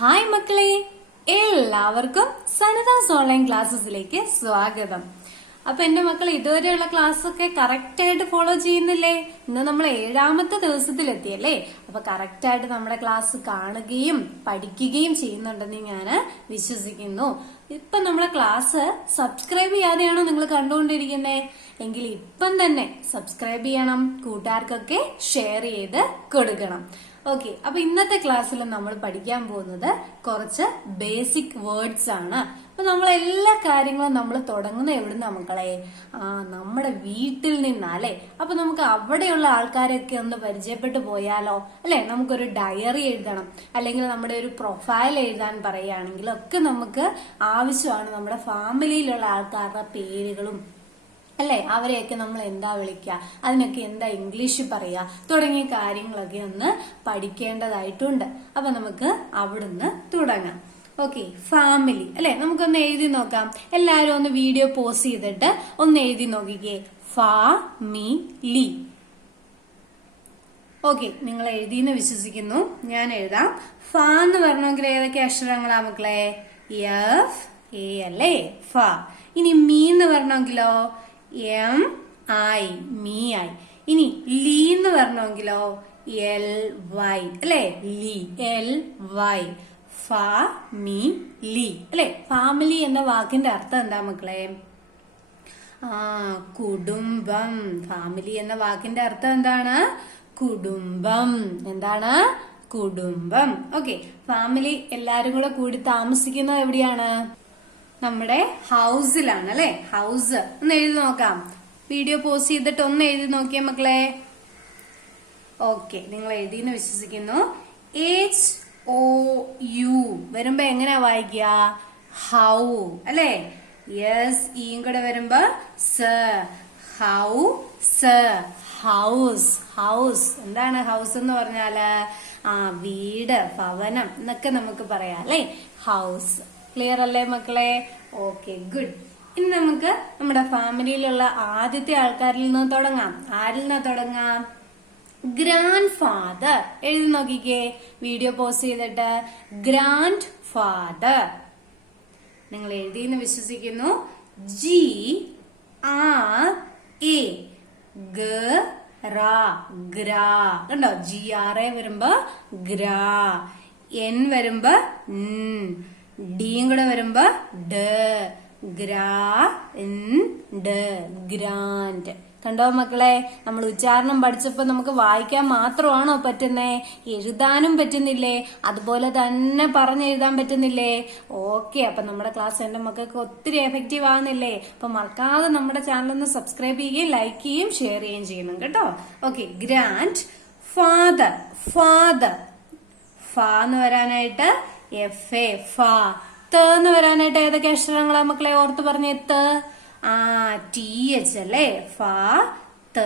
Hi മക്കളെ, എല്ലാവർക്കും സനിതാസ് online ക്ലാസ്സസിലേക്ക് സ്വാഗതം. അപ്പൊ എന്റെ മക്കൾ ഇതുവരെയുള്ള ക്ലാസ് ഒക്കെ കറക്റ്റ് ആയിട്ട് ഫോളോ ചെയ്യുന്നില്ലേ? ഇന്ന് നമ്മൾ 7ാമത്തെ ദിവസത്തിലെത്തിയല്ലേ? അപ്പൊ കറക്റ്റ് ആയിട്ട് നമ്മുടെ ക്ലാസ് കാണുകയും പഠിക്കുകയും ചെയ്യുന്നുണ്ടെന്ന് ഞാൻ വിശ്വസിക്കുന്നു. ഇപ്പൊ നമ്മുടെ ക്ലാസ് സബ്സ്ക്രൈബ് ചെയ്യാതെയാണോ നിങ്ങൾ കണ്ടുകൊണ്ടിരിക്കുന്നേ? എങ്കിൽ ഇപ്പം തന്നെ സബ്സ്ക്രൈബ് ചെയ്യണം, കൂട്ടുകാർക്കൊക്കെ ഷെയർ ചെയ്ത് കൊടുക്കണം. ഓക്കെ, അപ്പൊ ഇന്നത്തെ ക്ലാസ്സിൽ നമ്മൾ പഠിക്കാൻ പോകുന്നത് കുറച്ച് ബേസിക് വേർഡ്സ് ആണ്. അപ്പൊ നമ്മൾ എല്ലാ കാര്യങ്ങളും നമ്മൾ തുടങ്ങുന്ന എവിടുന്ന മക്കളെ? നമ്മുടെ വീട്ടിൽ നിന്നല്ലേ? അപ്പൊ നമുക്ക് അവിടെയുള്ള ആൾക്കാരൊക്കെ ഒന്ന് പരിചയപ്പെട്ടു പോയാലോ? അല്ലെ, നമുക്കൊരു ഡയറി എഴുതണം, അല്ലെങ്കിൽ നമ്മുടെ ഒരു പ്രൊഫൈൽ എഴുതാൻ പറയുകയാണെങ്കിലും ഒക്കെ നമുക്ക് ആവശ്യമാണ് നമ്മുടെ ഫാമിലിയിലുള്ള ആൾക്കാരുടെ പേരുകളും അല്ലെ, അവരെയൊക്കെ നമ്മൾ എന്താ വിളിക്കുക, അതിനൊക്കെ എന്താ ഇംഗ്ലീഷ് പറയുക, തുടങ്ങിയ കാര്യങ്ങളൊക്കെ ഒന്ന് പഠിക്കേണ്ടതായിട്ടുണ്ട്. അപ്പൊ നമുക്ക് അവിടുന്ന് തുടങ്ങാം. ഓക്കെ, ഫാമിലി അല്ലെ, നമുക്കൊന്ന് എഴുതി നോക്കാം. എല്ലാരും ഒന്ന് വീഡിയോ പോസ് ചെയ്തിട്ട് ഒന്ന് എഴുതി നോക്കിക്കേ. ഫാമിലി. ഓക്കെ, നിങ്ങൾ എഴുതിയെന്ന് വിശ്വസിക്കുന്നു. ഞാൻ എഴുതാം. ഫ എന്ന് പറഞ്ഞെങ്കിൽ ഏതൊക്കെ അക്ഷരങ്ങളാ മക്കളെ? എഫ് എ അല്ലേ, ഫ. ഇനി മീ എന്ന് പറഞ്ഞെങ്കിലോ? എം ഐ, മീ ആയി. ഇനി ലീ എന്ന് പറഞ്ഞെങ്കിലോ? എൽ വൈ അല്ലെ, ലീ, എൽ വൈ. ഫാമിലി അല്ലെ. ഫാമിലി എന്ന വാക്കിന്റെ അർത്ഥം എന്താ മക്കളെ? കുടുംബം. ഫാമിലി എന്ന വാക്കിന്റെ അർത്ഥം എന്താണ്? കുടുംബം. എന്താണ്? കുടുംബം. ഓക്കെ, ഫാമിലി എല്ലാരും കൂടെ കൂടി താമസിക്കുന്നത് എവിടെയാണ്? നമ്മുടെ ഹൗസിലാണ് അല്ലെ. ഹൗസ് ഒന്ന് എഴുതി നോക്കാം. വീഡിയോ പോസ് ചെയ്തിട്ട് ഒന്ന് എഴുതി നോക്കിയേ മക്കളെ. ഓക്കെ, നിങ്ങൾ എഴുതിയെന്ന് വിശ്വസിക്കുന്നു. HOU വരുമ്പോ എങ്ങനെയാ വായിക്കുക? ഹൗ അല്ലെ. യെസ്, ഈയും കൂടെ വരുമ്പോ സ. House, house, house. എന്താണ് ഹൗസ് എന്ന് പറഞ്ഞാല്? വീട്, ഭവനം എന്നൊക്കെ നമുക്ക് പറയാം അല്ലെ. ഹൗസ്. ക്ലിയർ അല്ലേ മക്കളെ? Okay, good. ഇനി നമുക്ക് നമ്മുടെ ഫാമിലിയിലുള്ള ആദ്യത്തെ ആൾക്കാരിൽ നിന്ന് തുടങ്ങാം. ആരിൽ നിന്ന് തുടങ്ങാം? Grand father. എഴുതി നോക്കിക്കേ, വീഡിയോ പോസ്റ്റ് ചെയ്തിട്ട്. Grand father. നിങ്ങൾ എഴുതിയെന്ന് വിശ്വസിക്കുന്നു. GRA, ഗ്രാ. കണ്ടോ? GRA വരുമ്പോ ഗ്രാ. N വരുമ്പോ ഡിയും കൂടെ വരുമ്പോ ഡ. ഗ്രാൻഡ്. കണ്ടോ മക്കളെ? നമ്മൾ ഉച്ചാരണം പഠിച്ചപ്പോ നമുക്ക് വായിക്കാൻ മാത്രമാണോ പറ്റുന്നേ? എഴുതാനും പറ്റുന്നില്ലേ? അതുപോലെ തന്നെ പറഞ്ഞെഴുതാൻ പറ്റുന്നില്ലേ? ഓക്കെ, അപ്പൊ നമ്മുടെ ക്ലാസ് എന്റെ മക്കൾക്ക് ഒത്തിരി എഫക്റ്റീവ് ആവുന്നില്ലേ? അപ്പൊ മറക്കാതെ നമ്മുടെ ചാനൽ ഒന്ന് സബ്സ്ക്രൈബ് ചെയ്യുകയും ലൈക്ക് ചെയ്യുകയും ഷെയർ ചെയ്യുകയും ചെയ്യണം കേട്ടോ. Okay, grand father. ഫാദർ. ഫ എന്ന് വരാനായിട്ട് FA, ഫ. ത എന്ന് വരാനായിട്ട് ഏതൊക്കെ അക്ഷരങ്ങളാ മക്കളെ? ഓർത്ത് പറഞ്ഞേ. ത. TH അല്ലേ. ഫ ത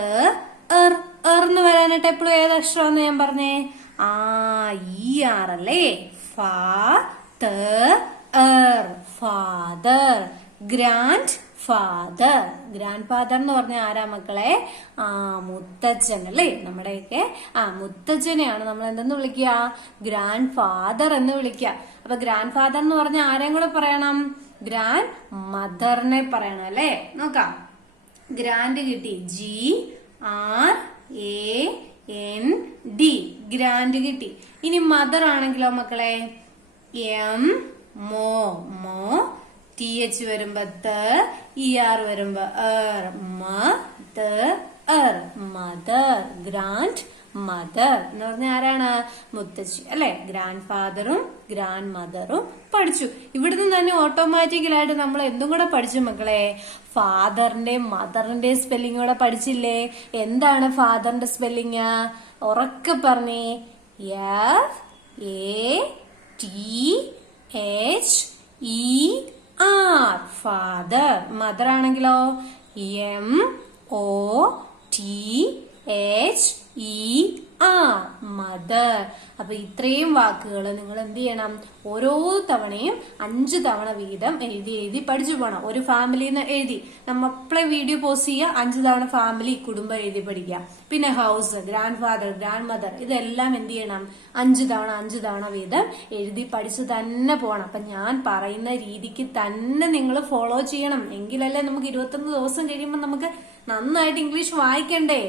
എർ. എന്ന് വരാനായിട്ട് എപ്പോഴും ഏത് അക്ഷരമെന്ന് ഞാൻ പറഞ്ഞേ? ER അല്ലേ. ഫ ത എർ, father. Grand father. Grand father എന്ന് പറഞ്ഞാൽ ആരാ മക്കളെ? മുത്തച്ഛൻ അല്ലേ. നമ്മുടെയൊക്കെ മുത്തച്ഛനെയാണ് നമ്മൾ എന്തെന്ന് വിളിക്കുക? ഗ്രാൻഡ് ഫാദർ എന്ന് വിളിക്കുക. അപ്പൊ ഗ്രാൻഡ് ഫാദർ എന്ന് പറഞ്ഞാൽ ആരെയും കൂടെ പറയണം? ഗ്രാൻഡ് മദറിനെ പറയണം അല്ലേ. നോക്കാം. ഗ്രാൻഡ് കിട്ടി. GRAND, ഗ്രാൻഡ് കിട്ടി. ഇനി മദർ ആണെങ്കിലോ മക്കളെ? മോ. TH വരുമ്പോ ത, ER വരുമ്പോ എർ, മദർ. ഗ്രാൻഡ് മദർ എന്ന് പറഞ്ഞ ആരാണ്? മുത്തശ്ശി അല്ലെ. ഗ്രാൻഡ് ഫാദറും ഗ്രാൻഡ് മദറും പഠിച്ചു. ഇവിടുന്ന് തന്നെ ഓട്ടോമാറ്റിക്കലായിട്ട് നമ്മൾ എന്തും കൂടെ പഠിച്ചു മക്കളെ? ഫാദറിന്റെ മദറിന്റെ സ്പെല്ലിംഗ് കൂടെ പഠിച്ചില്ലേ? എന്താണ് ഫാദറിന്റെ സ്പെല്ലിംഗ്? ഉറക്കെ പറഞ്ഞേ. FATHER, father. മദർ ആണെങ്കിലോ? MOTHER, MOTHER mother. അപ്പൊ ഇത്രയും വാക്കുകൾ നിങ്ങൾ എന്ത് ചെയ്യണം, ഓരോ തവണയും 5 തവണ വീതം എഴുതി പഠിച്ചു പോകണം. ഒരു ഫാമിലിന്ന് എഴുതി നമ്മളെ വീഡിയോ പോസ്റ്റ് ചെയ്യുക, 5 തവണ ഫാമിലി കുടുംബം എഴുതി പഠിക്കുക. പിന്നെ house, grand father, grand mother, ഇതെല്ലാം എന്ത് ചെയ്യണം, 5 തവണ വീതം എഴുതി പഠിച്ചു തന്നെ പോകണം. അപ്പൊ ഞാൻ പറയുന്ന രീതിക്ക് തന്നെ നിങ്ങൾ ഫോളോ ചെയ്യണം. എങ്കിലല്ലേ നമുക്ക് 21 ദിവസം കഴിയുമ്പോൾ നമുക്ക് നന്നായിട്ട് ഇംഗ്ലീഷ് വായിക്കണ്ടേ.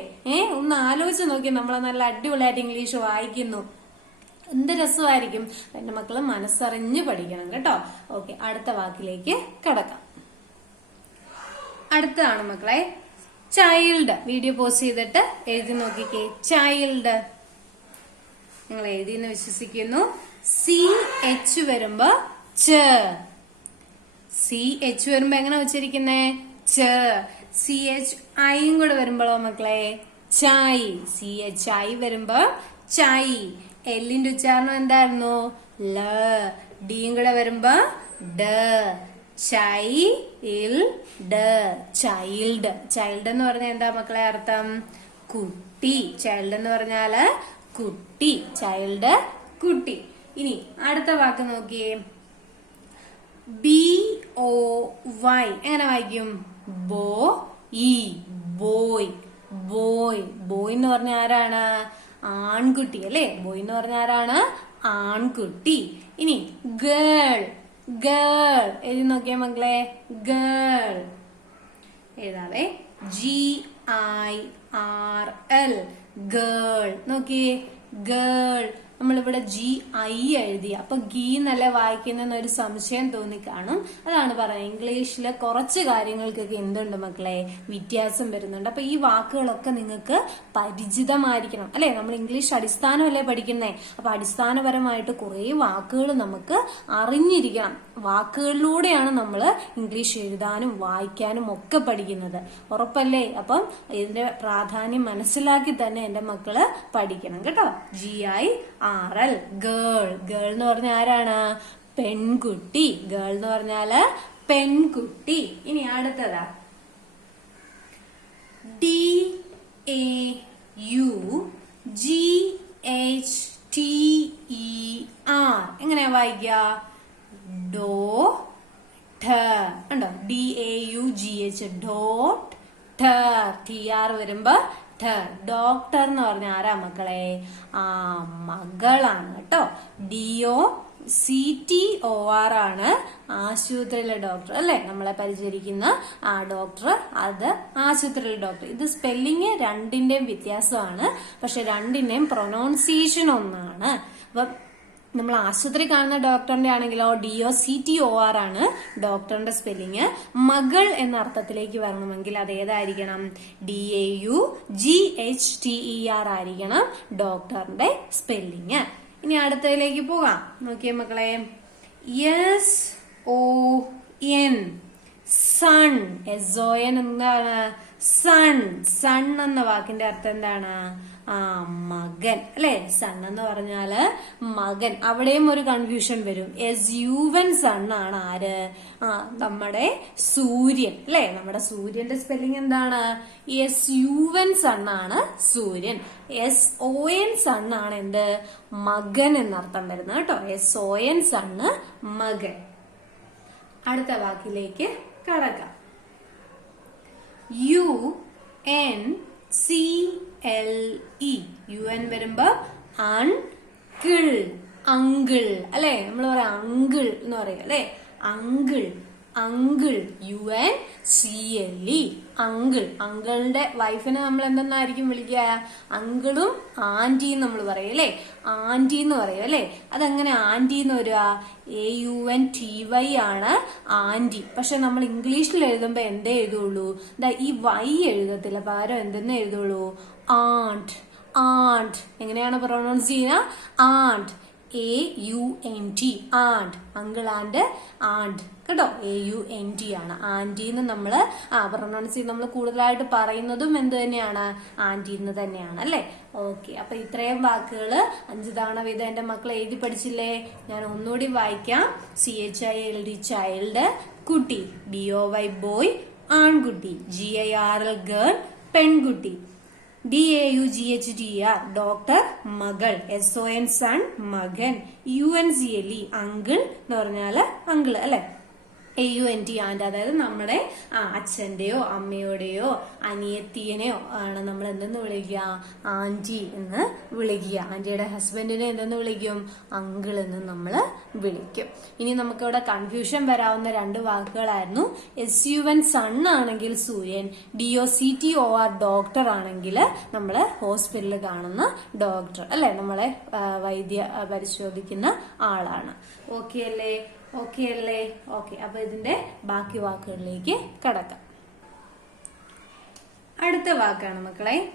ഒന്ന് ആലോചിച്ച് നോക്കി, നമ്മളെ നല്ല അടിപൊളിയായിട്ട് ഇംഗ്ലീഷ് വായിക്കുന്നു, എന്ത് രസമായിരിക്കും. എന്റെ മക്കള് മനസ്സറിഞ്ഞ് പഠിക്കണം കേട്ടോ. ഓക്കെ, അടുത്ത വാക്കിലേക്ക് കടക്കാം. അടുത്തതാണ് മക്കളെ ചൈൽഡ്. വീഡിയോ പോസ്റ്റ് ചെയ്തിട്ട് എഴുതി നോക്കിക്കേ. ചൈൽഡ് നിങ്ങൾ എഴുതിയെന്ന് വിശ്വസിക്കുന്നു. CH വരുമ്പോ ച. CH വരുമ്പോ എങ്ങനെ ഉച്ചരിക്കുന്നേ, ച. CH ഐയും കൂടെ വരുമ്പോഴോ മക്കളെ, ചൈ. CHI വരുമ്പോ ചൈ. എല്ലിന്റെ ഉച്ചാരണം എന്തായിരുന്നു, ല. ഡിയും കൂടെ വരുമ്പോ ഡ. ചൈൽഡ്. ചൈൽഡ്. ചൈൽഡ് എന്ന് പറഞ്ഞാൽ എന്താ മക്കളെ അർത്ഥം, കുട്ടി. ചൈൽഡ് എന്ന് പറഞ്ഞാല് കുട്ടി. ചൈൽഡ്, കുട്ടി. ഇനി അടുത്ത വാക്ക് നോക്കിയേ, BOY എങ്ങനെ വായിക്കും, ബോയ്. ബോയ്. ബോയ്. ബോയ് എന്ന് പറഞ്ഞ ആരാണ്, ആൺകുട്ടി അല്ലെ. ബോയ് എന്ന് പറഞ്ഞ ആരാണ്, ആൺകുട്ടി. ഇനി ഗേൾ. ഗേൾ എഴുതി നോക്കിയേ മക്കളെ, ഗേൾ എഴുതാവേ, GIRL ഗേൾ. നോക്കിയേ, ഗേൾ. നമ്മളിവിടെ GI എഴുതി, അപ്പൊ ഗീ നല്ല വായിക്കുന്ന ഒരു സംശയം തോന്നിക്കാണും. അതാണ് പറയുന്നത്, ഇംഗ്ലീഷിലെ കുറച്ച് കാര്യങ്ങൾക്കൊക്കെ എന്തുണ്ട് മക്കളെ, വ്യത്യാസം വരുന്നുണ്ട്. അപ്പൊ ഈ വാക്കുകളൊക്കെ നിങ്ങൾക്ക് പരിചിതമായിരിക്കണം അല്ലെ. നമ്മൾ ഇംഗ്ലീഷ് അടിസ്ഥാനമല്ലേ പഠിക്കുന്നേ. അപ്പൊ അടിസ്ഥാനപരമായിട്ട് കുറെ വാക്കുകൾ നമുക്ക് അറിഞ്ഞിരിക്കണം. വാക്കുകളിലൂടെയാണ് നമ്മൾ ഇംഗ്ലീഷ് എഴുതാനും വായിക്കാനും ഒക്കെ പഠിക്കുന്നത്. ഉറപ്പല്ലേ? അപ്പം ഇതിന്റെ പ്രാധാന്യം മനസ്സിലാക്കി തന്നെ എന്റെ മക്കള് പഠിക്കണം കേട്ടോ. GIRL girl. ഗേൾ എന്ന് പറഞ്ഞ ആരാണ്, പെൺകുട്ടി. ഗേൾ എന്ന് പറഞ്ഞാല് പെൺകുട്ടി. ഇനി അടുത്തതാ DAUGHTER എങ്ങനെയാ വായിക്കുക, ഡോട്ടർ. ഉണ്ടോ, DAUGH ഡോട്ട്. TR വരുമ്പോ ഡോക്ടർ എന്ന് പറഞ്ഞ ആരാ മക്കളെ, മകളാണ് കേട്ടോ. DOCTOR ആണ് ആശുപത്രിയിലെ ഡോക്ടർ അല്ലെ, നമ്മളെ പരിചരിക്കുന്ന ആ ഡോക്ടർ. അത് ആശുപത്രിയിലെ ഡോക്ടർ. ഇത് സ്പെല്ലിങ് രണ്ടിന്റെയും വ്യത്യാസമാണ്, പക്ഷെ രണ്ടിന്റെയും പ്രൊനൗൺസിയേഷൻ ഒന്നാണ്. അപ്പൊ നമ്മൾ ആശുപത്രി കാണുന്ന ഡോക്ടറിന്റെ ആണെങ്കിലോ DOCTOR ആണ് ഡോക്ടറിന്റെ സ്പെല്ലിങ്. മകൾ എന്ന അർത്ഥത്തിലേക്ക് വരണമെങ്കിൽ അത് ഏതായിരിക്കണം, DAUGHTER ആയിരിക്കണം ഡോക്ടറിന്റെ സ്പെല്ലിങ്. ഇനി അടുത്തതിലേക്ക് പോകാം. നോക്കിയേ മക്കളെ, SON സൺ. SON എന്താണ്, സൺ. സൺ എന്ന വാക്കിന്റെ അർത്ഥം എന്താണ്, മകൻ അല്ലെ. സൺ എന്ന് പറഞ്ഞാല് മകൻ. അവിടെയും ഒരു കൺഫ്യൂഷൻ വരും. SUN സൺ ആണ് ആര്, നമ്മുടെ സൂര്യൻ അല്ലെ. നമ്മുടെ സൂര്യന്റെ സ്പെല്ലിംഗ് എന്താണ്, SUN സൺ ആണ് സൂര്യൻ. SON സൺ ആണ് എന്ത്, മകൻ എന്നർത്ഥം വരുന്നത് കേട്ടോ. SON സണ്ണ് മകൻ. അടുത്ത വാക്കിലേക്ക് കടക്കാം. UNCLE. UN വരുമ്പോ അങ്കിൾ. അങ്കിൾ അല്ലെ. നമ്മൾ പറയാം അങ്കിൾ എന്ന് പറയും അല്ലെ, അങ്കിൾ. അങ്കിൾ. UNCLE uncle. അങ്കിളിന്റെ വൈഫിനെ നമ്മൾ എന്തെന്നായിരിക്കും വിളിക്കുക, അങ്കിളും ആന്റിയും നമ്മൾ പറയും അല്ലെ. ആന്റി എന്ന് പറയും അല്ലെ. അതെങ്ങനെ ആന്റി എന്ന് വരിക, AUNTY ആണ് ആന്റി. പക്ഷെ നമ്മൾ ഇംഗ്ലീഷിൽ എഴുതുമ്പോ എന്തേ എഴുതുള്ളൂ, ഈ Y എഴുതത്തില്ല, പകരം എന്തെന്ന് എഴുതുള്ളൂ, ആണ്ട്. ആണ്ട്. എങ്ങനെയാണ് പ്രൊനൗൺസ് ചെയ്യുക, ആണ്ട്. AUNT ആണ്ട്. അങ്കിൾ ആൻഡ് ആണ്ട് കേട്ടോ. AUNT ആണ്. ആന്റിന്ന് നമ്മള് പ്രൊനൗൺസ് ചെയ്ത് നമ്മൾ കൂടുതലായിട്ട് പറയുന്നതും എന്ത് തന്നെയാണ്, ആന്റി എന്ന് തന്നെയാണ് അല്ലെ. ഓക്കെ, അപ്പൊ ഇത്രയും വാക്കുകള് 5 തവണ വീതം എന്റെ മക്കൾ എഴുതി പഠിച്ചില്ലേ. ഞാൻ ഒന്നുകൂടി വായിക്കാം. CHILD ചൈൽഡ്, കുട്ടി. BOY ബോയ്, ആൺകുട്ടി. GIRL ഗേൾ, പെൺകുട്ടി. DAUGHDER ഡോക്ടർ, മകൾ. SON സൺ, മകൻ. UNCLE അങ്കിൾ എന്ന് പറഞ്ഞാല് അങ്കിള് അല്ലെ. AUNT ആൻഡ്, അതായത് നമ്മുടെ അച്ഛന്റെയോ അമ്മയോടെയോ അനിയത്തിയനെയോ ആണ് നമ്മൾ എന്തെന്ന് വിളിക്കുക? ആന്റി എന്ന് വിളിക്കുക. ആന്റിയുടെ ഹസ്ബൻഡിനെ എന്തെന്ന് വിളിക്കും? അങ്കിൾ എന്ന് നമ്മൾ വിളിക്കും. ഇനി നമുക്കിവിടെ കൺഫ്യൂഷൻ വരാവുന്ന രണ്ട് വാക്കുകളായിരുന്നു. SUN സൺ ആണെങ്കിൽ സൂര്യൻ, DOCTOR ഡോക്ടർ ആണെങ്കിൽ നമ്മള് ഹോസ്പിറ്റലിൽ കാണുന്ന ഡോക്ടർ അല്ലെ, നമ്മളെ വൈദ്യ പരിശോധിക്കുന്ന ആളാണ്. ഓക്കെ അല്ലേ? ഓക്കെ അല്ലേ? ഓക്കെ. അപ്പൊ ഇതിന്റെ ബാക്കി വാക്കുകളിലേക്ക് കടക്കാം. അടുത്ത വാക്കാണ് മക്കളെ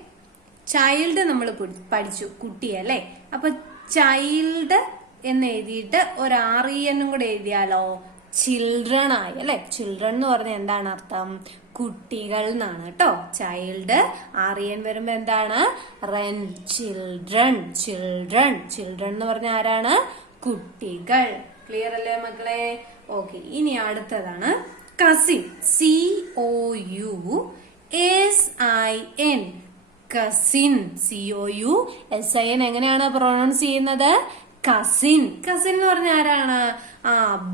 ചൈൽഡ്. നമ്മൾ പഠിച്ചു കുട്ടി അല്ലെ. അപ്പൊ ചൈൽഡ് എന്ന് എഴുതിയിട്ട് ഒരു REN കൂടെ എഴുതിയാലോ? ചിൽഡ്രൺ ആയി അല്ലെ. ചിൽഡ്രൺ എന്ന് പറഞ്ഞാൽ എന്താണ് അർത്ഥം? കുട്ടികൾ എന്നാണ് കേട്ടോ. ചൈൽഡ് REN വരുമ്പോ എന്താണ്? റെൻ. ചിൽഡ്രൺ. ചിൽഡ്രൺ. ചിൽഡ്രൺ എന്ന് പറഞ്ഞ ആരാണ്? കുട്ടികൾ. ക്ലിയർ അല്ലേ മക്കളെ? ഓക്കെ. ഇനി അടുത്തതാണ് കസിൻ. COUSIN. കസിൻ. COUSIN എങ്ങനെയാണ് പ്രൊനൗൺസ് ചെയ്യുന്നത്? കസിൻ. കസിൻ എന്ന് പറഞ്ഞ ആരാണ്?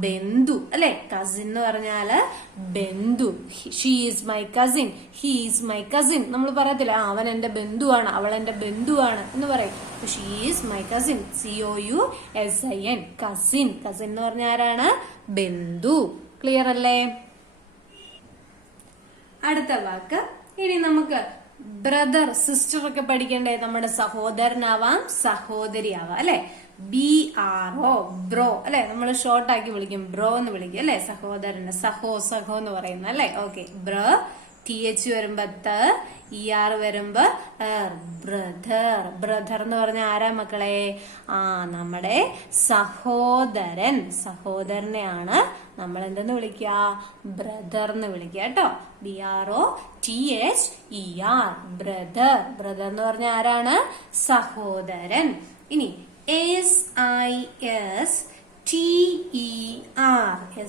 ബന്ധു അല്ലെ. കസിൻ എന്ന് പറഞ്ഞാല് ബന്ധു. She is my cousin, he is my cousin. നമ്മൾ പറയത്തില്ല അവൻ എന്റെ ബന്ധുവാണ്, അവൾ എന്റെ ബന്ധുവാണ് എന്ന് പറയും. She is my cousin. COUSIN cousin. Cousin എന്ന് പറഞ്ഞ ആരാണ്? ബന്ധു. ക്ലിയർ അല്ലേ? അടുത്ത വാക്ക്. ഇനി നമുക്ക് ബ്രദർ, സിസ്റ്റർ ഒക്കെ പഠിക്കണ്ടേ? നമ്മുടെ സഹോദരനാവാം, സഹോദരിയാവാം അല്ലെ. BRO ബ്രോ അല്ലെ. നമ്മൾ ഷോർട്ട് ആക്കി വിളിക്കും, ബ്രോ എന്ന് വിളിക്കും അല്ലെ. സഹോദരന് സഹോ എന്ന് പറയുന്ന അല്ലെ. ഓക്കെ. ബ്രോ. TH വരുമ്പോ ER വരുമ്പോ ബ്രദർ. ബ്രദർ എന്ന് പറഞ്ഞ ആരാ മക്കളെ? നമ്മുടെ സഹോദരൻ. സഹോദരനെയാണ് നമ്മൾ എന്തെന്ന് വിളിക്കുക? ബ്രദർ എന്ന് വിളിക്കുക കേട്ടോ. BROTHER brother. ബ്രദർ എന്ന് പറഞ്ഞ ആരാണ്? സഹോദരൻ. ഇനി SISTER.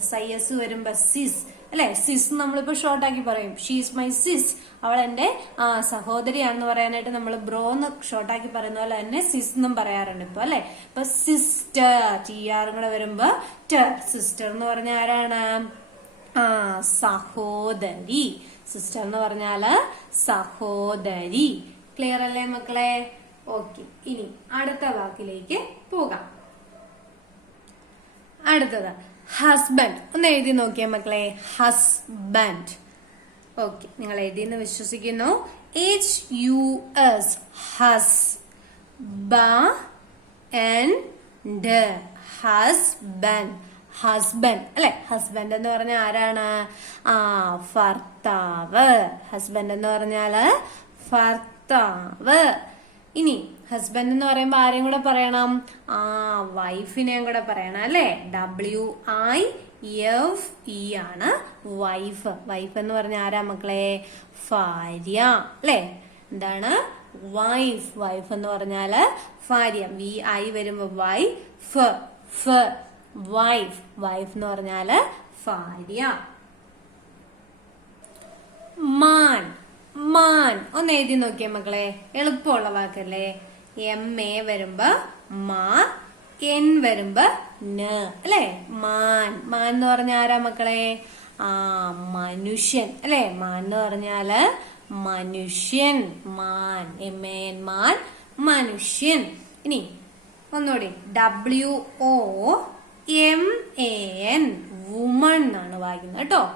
SIS വരുമ്പോ സിസ് അല്ലെ. സിസ് നമ്മളിപ്പോ ഷോർട്ട് ആക്കി പറയും. ഷീസ് മൈ സിസ്. അവൾ എന്റെ സഹോദരിയാണെന്ന് പറയാനായിട്ട് നമ്മൾ ബ്രോ എന്ന് ഷോർട്ട് ആക്കി പറയുന്ന പോലെ തന്നെ സിസ് എന്നും പറയാറുണ്ട് ഇപ്പൊ അല്ലെ. ഇപ്പൊ സിസ്റ്റർ. TR കൂടെ വരുമ്പോ സിസ്റ്റർ എന്ന് പറഞ്ഞ ആരാണ്? സഹോദരി. സിസ്റ്റർ എന്ന് പറഞ്ഞാല് സഹോദരി. ക്ലിയർ അല്ലേ മക്കളെ? ഓക്കെ. ഇനി അടുത്ത വാക്കിലേക്ക് പോകാം. അടുത്തത് ഹസ്ബൻഡ്. ഒന്ന് എഴുതി നോക്കിയേ മക്കളെ. ഹസ്ബൻഡ്. ഓക്കെ. നിങ്ങൾ എഴുതിയെന്ന് വിശ്വസിക്കുന്നു. HUS ഹസ്. ഹസ്ബൻഡ്. ഹസ്ബൻഡ് അല്ലെ. ഹസ്ബൻഡ് എന്ന് പറഞ്ഞ ആരാണ്? ഭർത്താവ്. ഹസ്ബൻഡ് എന്ന് പറഞ്ഞാല് ഭർത്താവ്. ഇനി ഹസ്ബൻഡ് എന്ന് പറയുമ്പോ ആരെയും കൂടെ പറയണം? വൈഫിനെയും കൂടെ പറയണം അല്ലെ. WIFE ആണ് വൈഫ്. വൈഫ് എന്ന് പറഞ്ഞ ആരാ മക്കളെ? ഭാര്യ അല്ലെ. എന്താണ്? വൈഫ്. വൈഫ് എന്ന് പറഞ്ഞാല് ഭാര്യ. VI വരുമ്പോ വൈഫ്. വൈഫ്. വൈഫ് എന്ന് പറഞ്ഞാല് ഭാര്യ. മാൻ. മാൻ. ഒന്ന് എഴുതി നോക്കിയേ മക്കളെ. എളുപ്പമുള്ള വാക്കല്ലേ. MA വരുമ്പോ മാ, N വരുമ്പോ ന അല്ലെ. മാൻ. മാൻ എന്ന് പറഞ്ഞ ആരാ മക്കളെ? മനുഷ്യൻ അല്ലെ. മാൻ എന്ന് പറഞ്ഞാല് മനുഷ്യൻ. മാൻ. MAN മാൻ, മനുഷ്യൻ. ഇനി ഒന്നുകൂടി. WOMAN വുമൺ എന്നാണ് വായിക്കുന്നത് കേട്ടോ.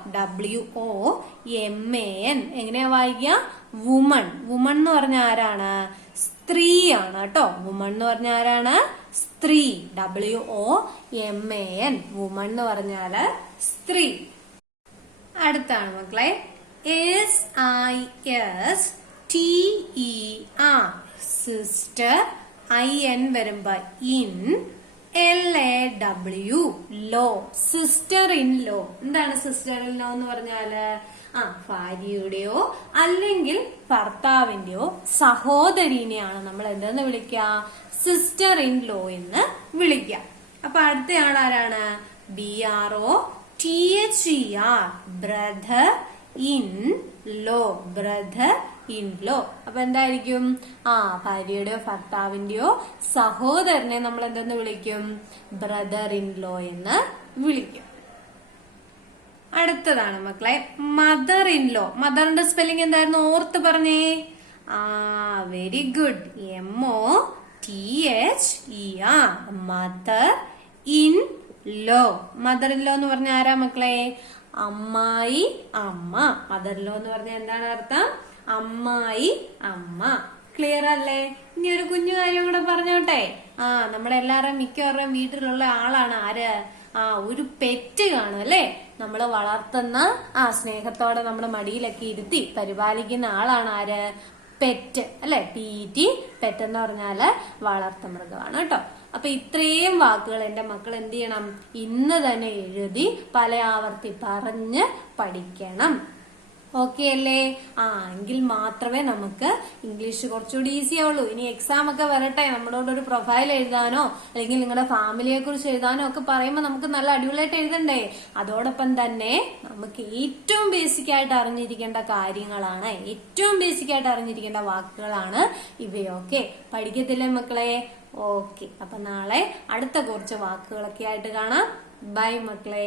WOMAN എങ്ങനെയാ വായിക്കുക? വുമൺ. വുമൺ എന്ന് പറഞ്ഞ ആരാണ്? സ്ത്രീയാണ് കേട്ടോ. വുമൺ എന്ന് പറഞ്ഞ ആരാണ്? സ്ത്രീ. WOMAN വുമൺ എന്ന് പറഞ്ഞാല് സ്ത്രീ. അടുത്താണ് മക്കളെ SISTER സിസ്റ്റർ. IN വരുമ്പോ in. LAW law. Sister in law. എന്താണ് സിസ്റ്റർ ഇൻ ലോ എന്ന് പറഞ്ഞാല്? ഭാര്യയുടെയോ അല്ലെങ്കിൽ ഭർത്താവിന്റെയോ സഹോദരീനെയാണ് നമ്മൾ എന്തെന്ന് വിളിക്കുക? സിസ്റ്റർ ഇൻ ലോ എന്ന് വിളിക്കുക. അപ്പൊ അടുത്തയാൾ ആരാണ്? BROTHER brother in law. Brother in law. അപ്പൊ എന്തായിരിക്കും? ഭാര്യയുടെയോ ഭർത്താവിന്റെയോ സഹോദരനെ നമ്മൾ എന്തെന്ന് വിളിക്കും? ബ്രദർ ഇൻ ലോ എന്ന് വിളിക്കും. അടുത്തതാണ് മക്കളെ മദർ ഇൻ ലോ. മദറിന്റെ സ്പെല്ലിംഗ് എന്തായിരുന്നു? ഓർത്ത് പറഞ്ഞേ. Very good. MOTHER. Mother in law. Mother in law എന്ന് പറഞ്ഞ ആരാ മക്കളെ? അമ്മായി അമ്മ. മദർ ഇൻ ലോ എന്ന് പറഞ്ഞ എന്താണ് അർത്ഥം? അമ്മായി അമ്മ. ക്ലിയർ അല്ലേ? ഇനി ഒരു കുഞ്ഞു കാര്യം കൂടെ പറഞ്ഞോട്ടെ. നമ്മുടെ എല്ലാവരും മിക്കവാറും വീട്ടിലുള്ള ആളാണ് ആര്? ഒരു പെറ്റ് കാണും അല്ലെ? നമ്മള് വളർത്തുന്ന സ്നേഹത്തോടെ നമ്മുടെ മടിയിലൊക്കെ ഇരുത്തി പരിപാലിക്കുന്ന ആളാണ് ആര്? പെറ്റ് അല്ലെ? PT. പെറ്റ് എന്ന് പറഞ്ഞാല് വളർത്തു മൃഗമാണ് കേട്ടോ. അപ്പൊ ഇത്രയും വാക്കുകൾ എന്റെ മക്കൾ എന്ത് ചെയ്യണം? ഇന്ന് തന്നെ എഴുതി പല ആവർത്തി പറഞ്ഞ് പഠിക്കണം. ഓക്കെ അല്ലേ? എങ്കിൽ മാത്രമേ നമുക്ക് ഇംഗ്ലീഷ് കുറച്ചുകൂടി ഈസി ആവുള്ളൂ. ഇനി എക്സാം ഒക്കെ വരട്ടെ, നമ്മളോട് ഒരു പ്രൊഫൈൽ എഴുതാനോ അല്ലെങ്കിൽ നിങ്ങളുടെ ഫാമിലിയെ കുറിച്ച് എഴുതാനോ ഒക്കെ പറയുമ്പോൾ നമുക്ക് നല്ല അടിപൊളിയായിട്ട് എഴുതണ്ടേ? അതോടൊപ്പം തന്നെ നമുക്ക് ഏറ്റവും ബേസിക് ആയിട്ട് അറിഞ്ഞിരിക്കേണ്ട കാര്യങ്ങളാണ്, ഏറ്റവും ബേസിക് ആയിട്ട് അറിഞ്ഞിരിക്കേണ്ട വാക്കുകളാണ് ഇവയൊക്കെ. പഠിക്കത്തില്ലേ മക്കളെ? ഓക്കെ. അപ്പൊ നാളെ അടുത്ത കുറച്ച് വാക്കുകളൊക്കെ ആയിട്ട് കാണാം. ബൈ മക്കളെ.